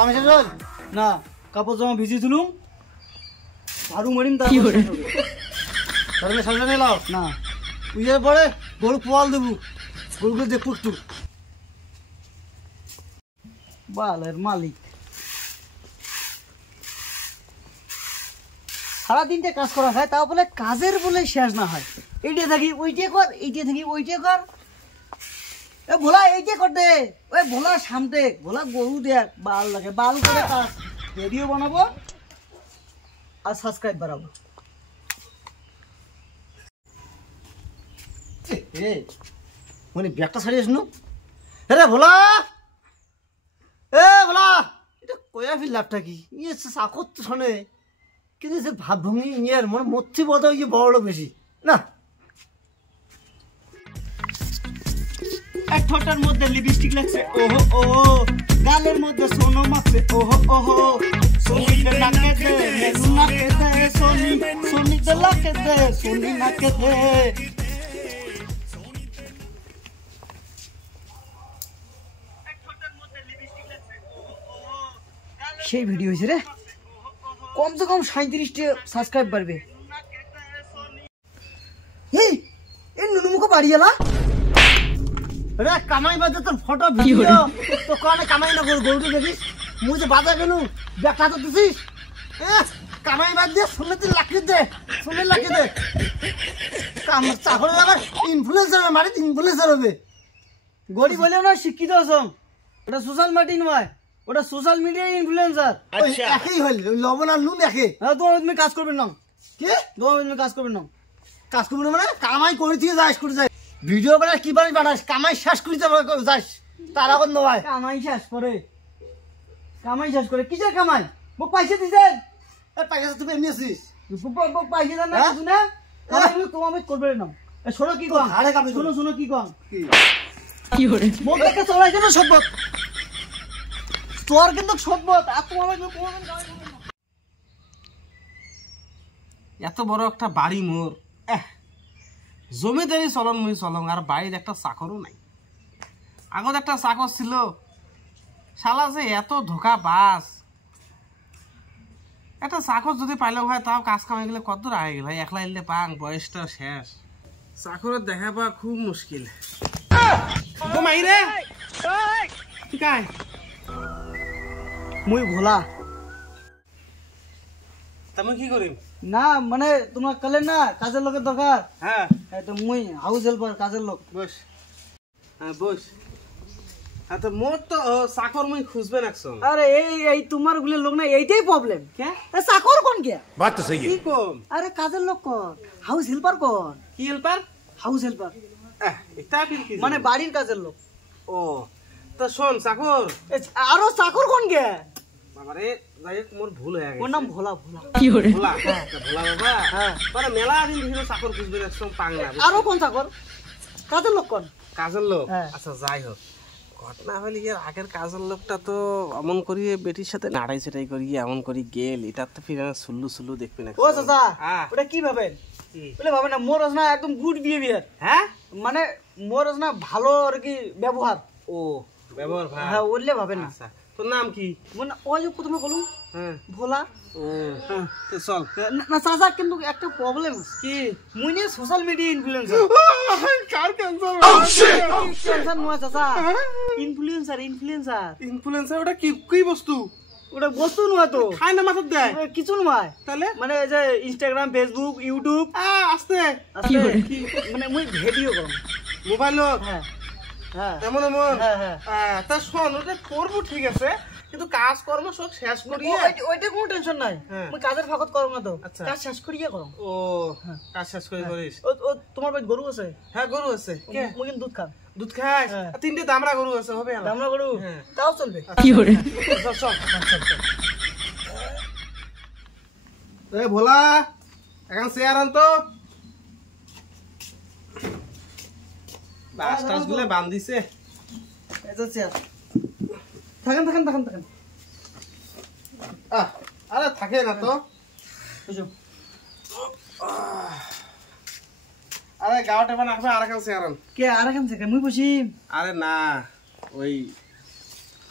কামে শেষ হল না কাপড় জামা ভিজি তুলুম ঝাড়ু মারিম তারপরে সামনে লাও না বুঝে পরে গরু পোয়াল দেবো গরুকে দেখবো একটু বালের মালিক সারাদিনটা কাজ করা হয় তাও বলে কাজের বলে শেষ না হয় এইটা থাকি ওইটা কর এইটা থাকি ওইটা কর এ ভোলা এইটা কর দে ওই ভোলা সামনে ভোলা গরু দেখ বাল লাগে বাল করে কাজ ভিডিও বানাবো আর সাবস্ক্রাইব বাড়াবো মানে ব্যাগটা ছাড়িয়ে শুনো রে ভোলা এ ভোলা এটা কয়া ফির লাভটা কি ইয়ে চাকর তো শোনে কিন্তু সে ভাব ভঙ্গি ইয়ের মনে মধ্যে বলতে ওই যে বড় লোক বেশি না এক ঠোঁটের মধ্যে লিপস্টিক লাগছে ওহো ওহো গালের মধ্যে সোনো মাখছে ওহো ওহো সোনিতে নাকে দে মেনু নাকে দে সোনিতে লাকে দে সোনি নাকে দে সেই ভিডিও হয়েছে রে কমসে কম 37টা সাবস্ক্রাইব বাড়বে এই নুনুমুখো বাড়ি এলা রে কামাই বাজে তোর ফটো ভিডিও তো কোনে কামাই না গরুকে দেখিস মুই যে বাজার গেলু দেখা তো দিছিস কামাই বাজ দিয়ে শুনতে লাকি দে কাম চাকরি লাগা ইনফ্লুয়েন্সার মারি ইনফ্লুয়েন্সার হবে গড়ি বলে না শিক্ষিত আছম ওটা সোশ্যাল মিডিয়া নয় ওটা সোশ্যাল মিডিয়া ইনফ্লুয়েন্সার আচ্ছা একই হল লবণ আর নুন দেখে হ্যাঁ তুমি কাজ করবেন না কি তুমি কাজ করবেন না কাজ করবেন মানে কামাই করে দিয়ে যাস করে যাস ভিডিও বানাস কি বানাস কামাই শেষ করে যাস তারা কোন নয় কামাই শেষ করে কিসের কামাই মোক পয়সা দিছেন পয়সা তুমি এমনি আছিস পয়সা দেন না কিছু না তোমাকে করবে না শোনো কি কম আরে কামাই শোনো কি কম কি হরে মোক দেখে চলাইছে না সভ্যত তোর কিন্তু সভ্যত আর তোমার এত বড় একটা বাড়ি মোর জমিদারি চলন মুই চলং আর বাড়ির একটা চাকরও নাই আগত একটা চাকর ছিল শালা যে এত ধোকা বাস একটা চাকর যদি পাইলে হয় তাও কাজ কামাই গেলে কত আগে গেল একলা এলে পাং বয়সটা শেষ চাকরের দেখা পাওয়া খুব মুশকিল মাইরে ঠিক আছে মুই ভোলা তুমি কি করিম না মানে তোমার কালে না কাজের লোকের দরকার হ্যাঁ তো মুই হাউস হেল্পার কাজের লোক বস হ্যাঁ বস আচ্ছা মোর তো চাকর মুই খুঁজবে নাকছম আরে এই তোমার গুলো লোক না এইটাই প্রবলেম কে চাকর কোন কে বাত তো সহি কি কম আরে কাজের লোক কোন হাউস হেল্পার কোন কি হেল্পার হাউস হেল্পার এটা কি মানে বাড়ির কাজের লোক ও তো শোন চাকর আরো চাকর কোন কে বাবারে যাই মোর ভুল হয়ে গেছে ওর নাম ভোলা কি হরে ভোলা ভোলা বাবা হ্যাঁ মানে মেলা দিন ধরে চাকর খুঁজবে একদম পাং না আরো কোন চাকর কাজের লোক কোন কাজের লোক আচ্ছা যাই হোক ঘটনা হলে এর আগের কাজের লোকটা তো এমন করি বেটির সাথে নাড়াই সেটাই করি এমন করি গেল এটা তো ফিরে সুল্লু দেখবি না ও চাচা ওটা কি ভাবেন বলে ভাবেন না মোর না একদম গুড বিহেভিয়ার হ্যাঁ মানে মোর না ভালো আর কি ব্যবহার ও ব্যবহার ভালো হ্যাঁ বললে ভাবেন না আচ্ছা তোর নাম কি মানে ওই যে প্রথমে বলুন হ্যাঁ ভোলা ও চল না চাচা কিন্তু একটা প্রবলেম কি মুই নিয়ে সোশ্যাল মিডিয়া ইনফ্লুয়েন্সার কার ক্যান্সার ক্যান্সার নয় চাচা ইনফ্লুয়েন্সার ওটা কি বস্তু ওটা বস্তু নয় তো খায় না মাথার দেয় কিছু নয় তাহলে মানে যে ইনস্টাগ্রাম ফেসবুক ইউটিউব আস্তে মানে মুই ভিডিও করব মোবাইল হ্যাঁ হ্যাঁ এমন হ্যাঁ তা শোন ওটা করবো ঠিক আছে কিন্তু কাজ কর্ম সব শেষ করিয়ে ওইটা কোনো টেনশন নাই মুই কাজের ফাঁকত করব না তো কাজ শেষ করিয়ে করব ও কাজ শেষ করে করিস ও তোমার বাড়ি গরু আছে হ্যাঁ গরু আছে মুই কিন্তু দুধ খাই তিনটে দামড়া গরু আছে হবে দামড়া গরু তাও চলবে কি করে চল এ ভোলা এখন চেয়ার আন তো বাস গুলো বান্ধিছে এটা চেয়ার থাকেন আরে থাকে না তো আরে গাওটা বানাবে আরেকখান চেয়ার আন কে আরেকখান থেকে মুই বসি আরে না ওই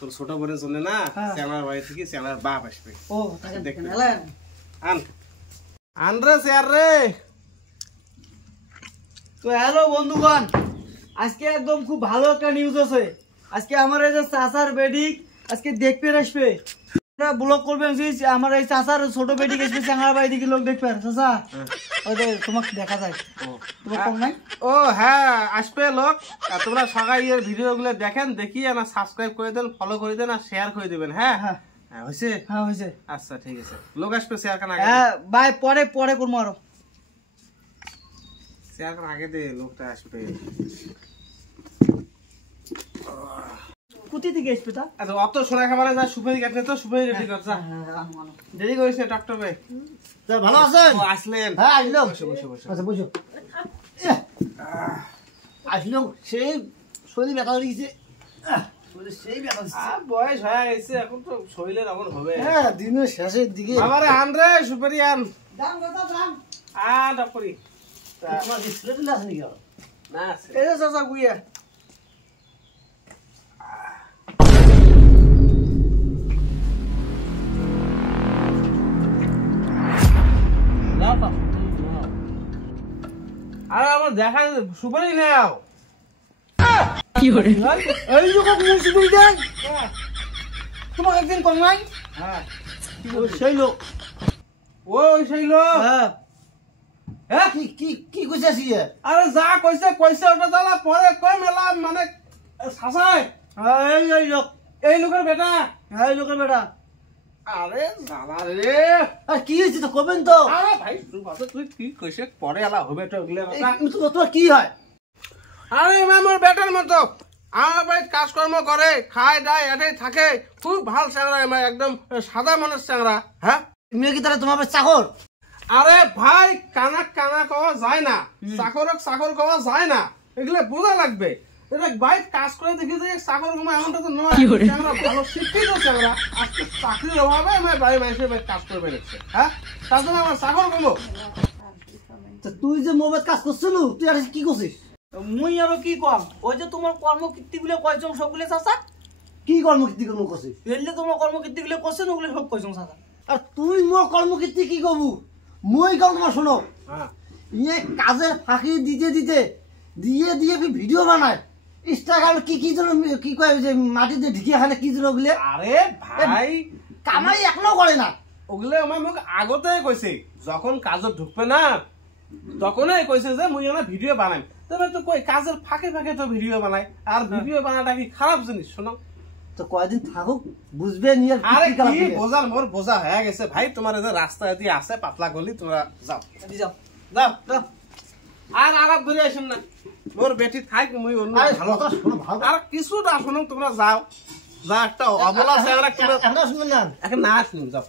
তোর ছোট বোনের জন্য না চ্যাংড়ার বাড়ি থেকে চ্যাংড়ার বাপ আসবে। ও তাকে দেখতে দেখেন আন রে চেয়ার রে। তো হ্যালো বন্ধুগণ, আজকে একদম খুব ভালো একটা নিউজ আছে। আজকে আমার এই যে চাচার বেডি আজকে দেখতে আসবে, ব্লগ করবেন আমার এই চাচার ছোট বেডি আসবে চ্যাংড়ার বাড়ি থেকে লোক দেখবে। চাচা ওই যে তোমাকে দেখা যায়, তোমার কম নাই? ও হ্যাঁ আসবে লোক। তোমরা সবাই এর ভিডিও গুলো দেখেন, দেখিয়ে না সাবস্ক্রাইব করে দেন, ফলো করে দেন আর শেয়ার করে দিবেন। হ্যাঁ হ্যাঁ হয়েছে? হ্যাঁ হয়েছে। আচ্ছা ঠিক আছে, লোক আসবে শেয়ার কান আগে। হ্যাঁ ভাই পরে পরে করবো আরো শেয়ার কান আগে দে, লোকটা আসবে। কুতি থেকে আসবে তা? আচ্ছা অত সোনা খাবারে যা সুপারি কাটলে তো সুপারি রেডি কর যা। দেরি করিস না ডক্টর ভাই। ভালো আছেন? আসলেন? হ্যাঁ আসলাম। বসে বসে বসে। আচ্ছা বুঝো আসলাম, সেই শরীর ব্যথা হয়ে গেছে, সেই ব্যথা হচ্ছে। বয়স হয়ে গেছে এখন তো শরীরের এমন হবে। হ্যাঁ দিনের শেষের দিকে। আমারে আন রে সুপারি আন। দাম কত দাম? ডক্টরি তোমার ডিসপ্লে দিলে আছে নাকি? না এই যে চাচা গুইয়া আরে আমার দেখা সুপারি নাও। এই লোক মুসিবি দেন তোমাকে একদিন কম নাই? হ্যাঁ সেই লোক। ওই সেই লোক। হ্যাঁ হ্যাঁ কি কি কি কইছিস? আরে যা কইছে কইছে ওটা দালা পরে কই মেলা মানে শাসায়। এই এই লোক, এই লোকের বেটা। হ্যাঁ এই লোকের বেটা। আরে জানা রে। আর কি হয়েছে তো কবেন তো? আরে ভাই তুই কথা তুই কি কইছে পরে এলা হবে তো ওগুলা কথা। তোমার কি হয়? আরে আমার বেটার মতো আমার ভাই কাজকর্ম করে, খায় দায় এটাই থাকে, খুব ভাল চ্যাংরা, আমার একদম সাদা মানুষ চ্যাংরা। হ্যাঁ তুমি কি তাহলে তোমার চাকর? আরে ভাই কানা কানা কওয়া যায় না, চাকরক চাকর কওয়া যায় না, এগুলো বোঝা লাগবে। এটা বাইক কাজ করে দেখি যে চাকর কমা এমনটা তো নয়। চ্যাংরা ভালো শিক্ষিত চ্যাংরা, আজকে চাকরির অভাবে আমার বাড়ি মানুষের কাজ করবে দেখছে। হ্যাঁ তার জন্য আমার চাকর কমো। তুই যে মোবাইল কাজ করছিল তুই আর কি করছিস? মুই আরো কি কম, ওই যে তোমার কর্মকীর্তি গুলো কয়জন সবগুলো চাচা? কি কর্মকীর্তি কর্ম করছিস? এলে তোমার কর্মকীর্তি গুলো করছেন ওগুলো সব কয়জন চাচা? আর তুই মোর কর্মকীর্তি কি করবু? মই কম তোমার শোনো, ইয়ে কাজের ফাঁকি দিতে দিতে দিয়ে দিয়ে ভিডিও বানায় ইনস্টাগ্রাম কি কি জন্য কি কয় যে মাটিতে ঢিকে খানে কি জন্য ওগুলো? আরে ভাই কামাই এখনো করে না ওগুলো আমার মোক আগতে কইছে, যখন কাজত ঢুকবে না তখনই কইছে যে মুই না ভিডিও বানাই। তবে তো কই কাজের ফাঁকে ফাঁকে তো ভিডিও বানাই, আর ভিডিও বানাটা কি খারাপ জিনিস? শোনো তো কয়দিন থাকুক বুঝবে নিয়ে। আরে কি বোঝার মোর বোঝা হয়ে গেছে ভাই। তোমার যে রাস্তা দিয়ে আছে পাতলা গলি, তোমরা যাও যাও যাও যাও। আর আরাপ ধরে আসেন না, মোর বেটি থাক মুই অন্য ভালো কথা শোনো, ভালো আর কিছু না শোনো, তোমরা যাও যা। একটা অবলা আছে এখন শুনবেন না এখন না শুনুন যাও।